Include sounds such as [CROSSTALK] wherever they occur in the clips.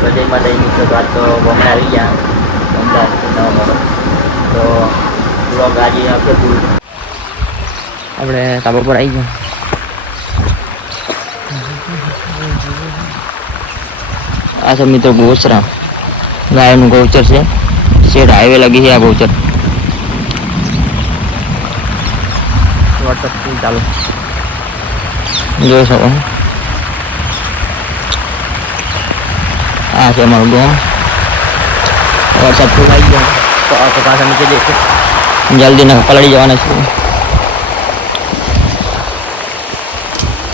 જય માતા મિત્રો તો આજ તો બમણે આવી ગયા. અમદાવાદ તો બ્લોગ આજે આવશે ફૂલ આપણે ધાબા પર આવી ગયા. આ છે મિત્રો ગોચરા ગાયનું ગૌચર છે. શેડ હાઈવે લાગી છે આ ગૌચર. વોટ્સઅપ ચાલુ. જોઈ શકો આ છે અમારું ગોમ વરસાદ ફૂલ આવી ગયો તો આ તો પાછા નીચે જઈશું જલ્દી ને પલળી જવાના છે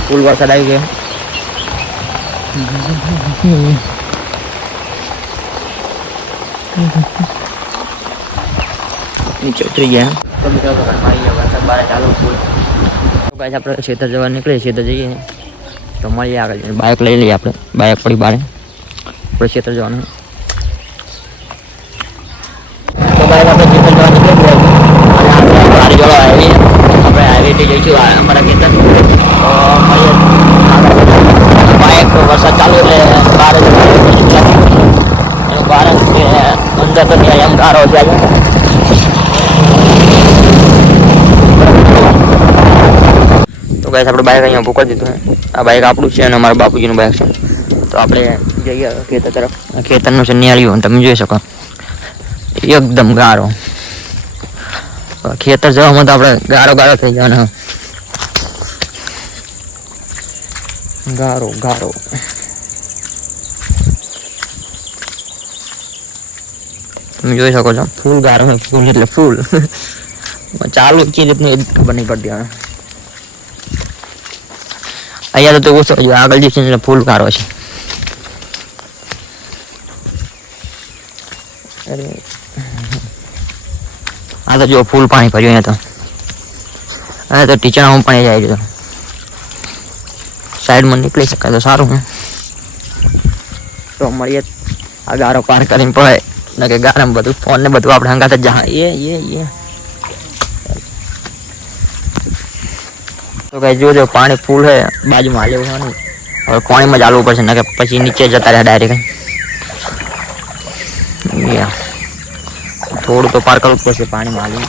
ફૂલ વરસાદ આવી ગયો નીચે ઉતરી ગયા તો મિત્રો તો ઘરમાં આવી ગયા વરસાદ બારે ચાલુ ફૂલ તો ગાઈસ આપણે ખેતર જવા નીકળીએ ખેતર જઈએ તો મળીએ આગળ બાઇક લઈ લઈએ આપણે બાઇક પડી બારે આપણે ખેતર જવાનું તો ભાઈ આપણે ખેતર જવા નીકળી ગયા આપણે હાઈવેથી જઈશું અમારા ખેતર બાઇક વરસાદ ચાલુ એટલે બહાર એનું કે અંદર એમ ગારો છે. તો ગાઈસ આપણે બાઇક અહીંયા મૂકી દીધું આ બાઇક આપણું છે અને અમારા બાપુજીનું બાઇક છે. તો આપણે જઈએ ખેતર તરફ. ખેતરનું છે નિયાળ્યું તમે જોઈ શકો. એકદમ ગારો. ખેતર જવામાં તો આપણે ગારો ગારો થઈ જવાનો ગારો ગારો. તમે જોઈ શકો છો. ફૂલ ગારો ફૂલ એટલે ફૂલ. [LAUGHS] ચાલુ કે રીતનું એ ખબર નહીં પડતી હવે. અહીંયા તો ઓછો આગળ જે છે ફૂલ ગારો છે. આ તો જો ફૂલ પાણી ભર્યું અહીંયા તો. અહીંયા તો ટીચરમાં પાણી જાય છે સાઈડમાં નીકળી શકાય તો સારું હે. તો મળીએ આ ગારો પાર કરીને પડે ને કે ગારામાં બધું ફોન ને બધું આપણે હંગાત જ જા એ એ એ. તો કઈ જોજો, પાણી ફૂલ હે. બાજુમાં હાલે એવું નહીં હવે પાણીમાં જ હાલવું પડશે, ને કે પછી નીચે જતા રહ્યા ડાયરેક્ટ. યા થોડું તો પાર કરવું જ પડશે પાણીમાં હાલી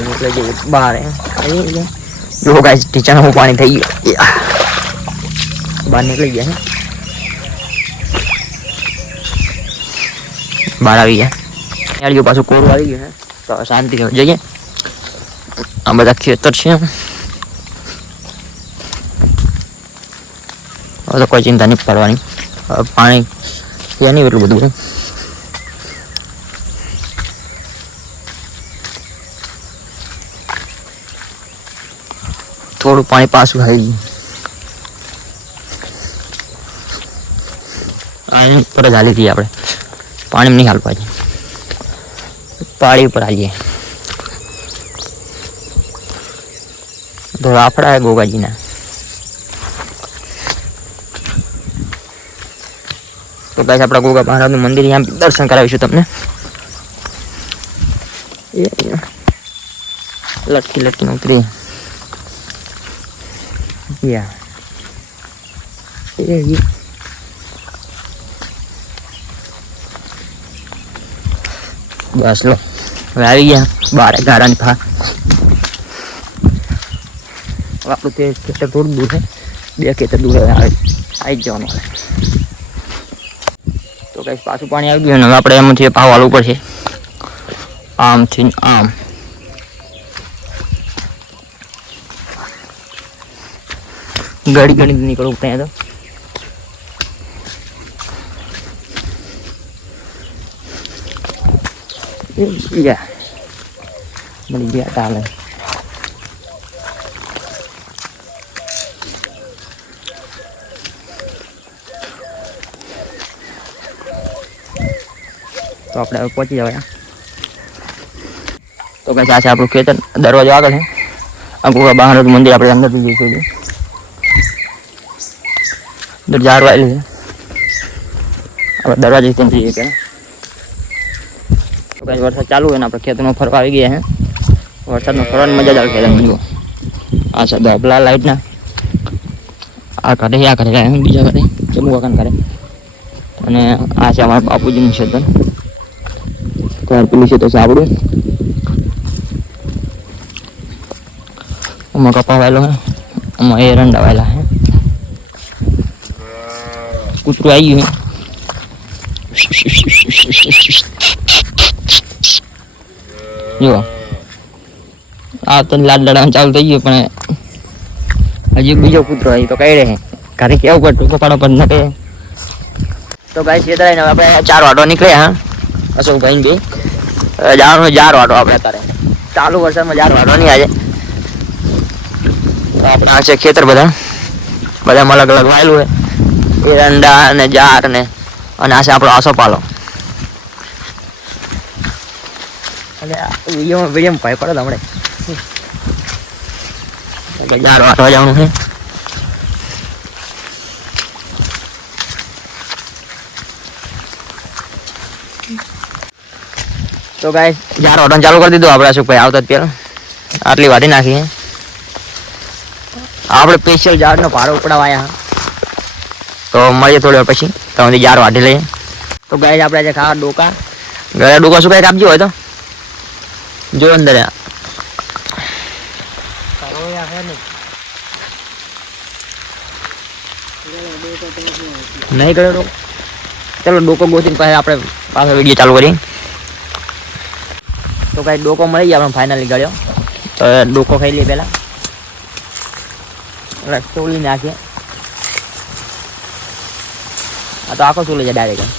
નીકળી જઈએ બહાર એમ. એ, એ. જો ગાઈસ ટીચરનું પાણી થઈ ગયું યા. બહાર નીકળી ગયા હે. બહાર આવી ગયા યાર ગયું પાછું કોરું આવી ગયું હે તો હવે શાંતિ હવે જઈએ આ બધા ખેતર છે હવે તો કોઈ ચિંતા નહીં કરવાની હવે પાણી છે નહીં એટલું બધું થોડું પાણી પાછું આવી ગયું આની ઉપર જ હાલી હતી આપણે પાણી નહીં હાલવા છે પાડી ઉપર હાલીએ તો રાફડા હે ગોગાજીના તો ગાઈસ આપણા ગોગા મહારાજનું મંદિર અહીંયા દર્શન કરાવીશું તમને। એ, એ. લટકી લટકીને ઉતરી યા There you. બસ લો હવે આવી ગયા બાર ગારાની ફા આપણું તે ખેતર થોડું દૂર છે બે ખેતર દૂર આવે આવી જ જવાનું તો કઈ પાછું પાણી આવી ગયું હવે આપણે એમાંથી પાવ હાલવું પડશે આમથી આમ ઘડી ઘડી નીકળવું ત્યાં તો યા મળી ગયા ચાલે તો આપણે હવે પહોંચી જવાય તો કઈ આ છે આપણું ખેતર દરવાજો આગળ છે આ ગોગા બહાર મંદિર આપણે અંદર જઈશું હજુ. અંદર ઝાડ વાયેલું છે આપણે દરવાજે ત્યાં જઈએ કે તો વરસાદ ચાલુ હોય ને આપણે ખેતરમાં ફરવા આવી ગયા હે વરસાદમાં ફરવાની મજા જ આવે ખેતરમાં જુઓ આ છે દબલા લાઈટના આ કરે આ કરે બીજા કરે જમુ વખત કરે અને આ છે અમારા બાપુજીનું ક્ષેત્ર ત્યાર પેલું છે તો સાબડું આમાં કપા વાયેલો હે આમાં એરંડા વાયેલા હે કૂતરું આવી ગયું. જો આ તો લાડ લડાવવાનું ચાલુ થઈ ગયું, પણ હજી બીજો કૂતરો આવી તો કઈ રહે ઘરે કેવું પડે ટૂંકો પાડો પણ ના કહે. તો ગાય છે હવે આપણે ચાર વાટો નીકળ્યા, હા. અશોકભાઈ બે. જવાનું ચાર વાટો આપણે અત્યારે. ચાલુ વરસાદમાં ચાર વાટો નહીં આજે. તો આપણે આ છે ખેતર બધા. બધામાં અલગ અલગ વાયેલું છે. એરંડા અને જાર ને અને આ છે આપણો આસો પાલો. અને વીડિયો વીડિયો ભાઈ પડે હમણે. જાર વાટવા જવાનું છે. તો ગાય જાર વાટવાનું ચાલુ કરી દીધું આપણે અશોકભાઈ આવતા જ પેલા આટલી વાટી નાખી હે આપણે સ્પેશિયલ ઝાડનો ભારો ઉપડાવાયા. તો મળીએ થોડી વાર પછી. તમે જાર વાઢી લઈએ. તો ગાય આપણે આજે ખાવા ડોકા. ગયા ડોકા શું કઈ કાપજો હોય તો? જો અંદર. નહીં કર્યો ડોકો? ચલો ડોકો ગોતીને પાસે આપણે પાછો વીડિયો ચાલુ કરીએ. તો કઈ ડોકો મળી ગયા આપણે ફાઇનલી ગળ્યો તો ડોકો ખાઈ લઈએ પહેલાં. ચોળી નાખીએ. આ તો આખો ચોલી જાય ડાયરેક્ટ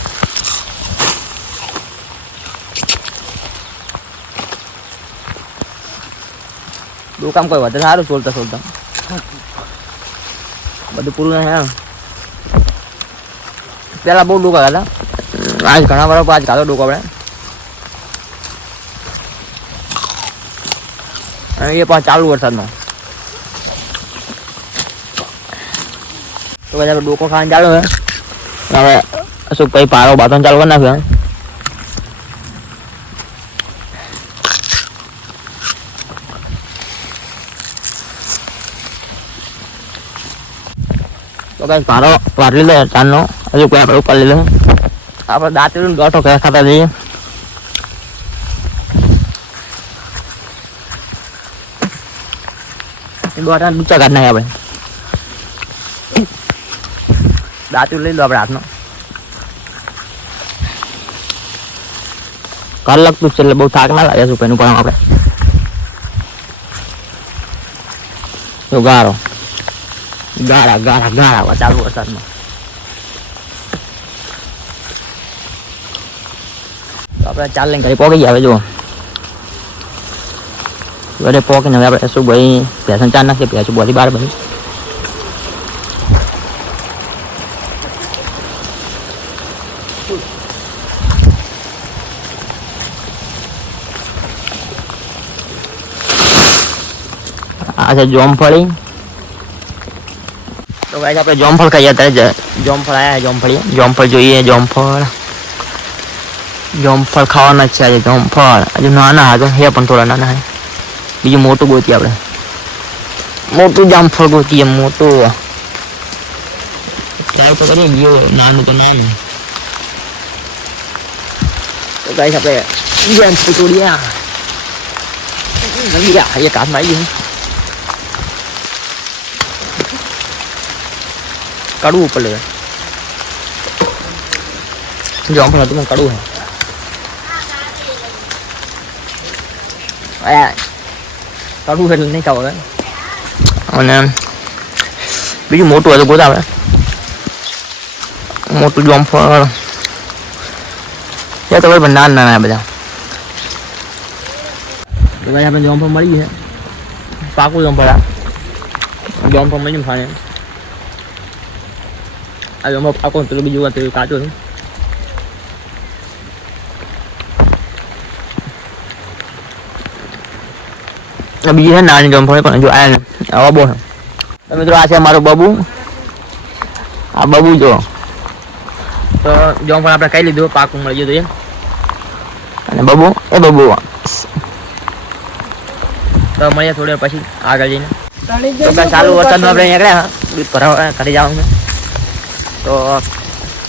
ડોકામ કોઈ વધારે સારું ચોલતા ચોલતા બધું પૂરું ના પેલા બહુ ડોકા હતા આજ ઘણા વર્ષ આજ ખાધો ડોકો આપણે એ પાછો ચાલુ વરસાદનો તો આપણે ડોકો ખાવાનું ચાલુ છે હવે શું કઈ પારો બાતન ચાલુ કરી નાખ્યો તો કઈ પારો વાટ લીધો ચાંદનો. હજુ કોઈ આપણે ઉપર લીધો આપણે દાંતેલું ગાંઠો ખાતા જઈએ. ગોઠા ડૂચા કાઢ નાખે આપણે દાંતું લઈ લો આપણે હાથનો. કાલ લગતું છે એટલે બહુ થાક ના લાગે શું પેનું પણ આપણે. તો ગારો. ગારા ગારા ગારા ચાલુ વરસાદમાં તો આપણે ચાલ લઈને ઘરે પહોંચી ગયા હવે જુઓ. ઘરે પોકીને હવે આપણે શું ભાઈ ભેસન ચાર નાખીએ ભેંસું બધી બાર બધી આ છે જોમફળી. તો ગાઈસ આપણે જોમફળ ખાઈએ અત્યારે જોમફળ આયા જોમફળી. જોમફળ જોઈએ, જોમફળ. જોમફળ ખાવાના છે આજે જોમફળ. હજુ નાના હા તો હે પણ થોડા નાના હે બીજું મોટું ગોતી આપણે. મોટું જામફળ ગોતીએ, મોટું. ટ્રાય તો કરીએ, ગયો, નાનું તો નાનું. તો ગાઈસ આપણે જેમ તોડીએ ગયા એક હાથમાં આવી ગયું કડવું ઉપર લેવા જોમફળ હતું પણ કડવું હે આ કડવું એટલે નહીં ખાવ હવે અને બીજું મોટું હતું ગોતા આપણે મોટું જોમફળ એ તો ભાઈ નાના નાના બધા. તો ભાઈ આપણે જોમ્પો મળી છે પાકું જોમ્પડા જોમ્પો મળી મળી ખાને. આ જોમ્પો પાકો પેલું બીજું હતું કાચું હતું બીજી છે નાની જોમફળ પણ જો આ આવા બહુ છે. તો મિત્રો આ છે મારું બબુ. આ બબુ જો. તો જોમફળ આપણે ખાઈ લીધું પાકું મળી ગયું હતું એ. બબુ? એ બબુ તો મળીએ થોડી વાર પછી આગળ જઈને. તો બસ ચાલુ વરસાદમાં આપણે નીકળ્યા દૂધ ભરાવા કરી જવાનું તો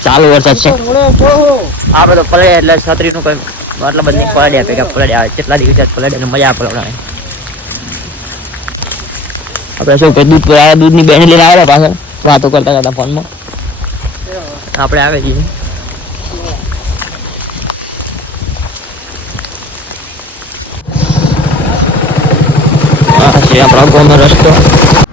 ચાલુ વરસાદ છે. આપણે તો પલળે એટલે છત્રીનું કોઈ મતલબ જ નહીં પલડ્યા ભેગા પલડ્યા આવે. કેટલા દિવસ પલડે ને મજા પલળે આપણે શું કે દૂધ પર આવ્યા દૂધની બેન લઈને આવ્યા પાછળ વાતો કરતા કરતા ફોનમાં? આપણે આવે છીએ આ છે આપણો ગામનો રસ્તો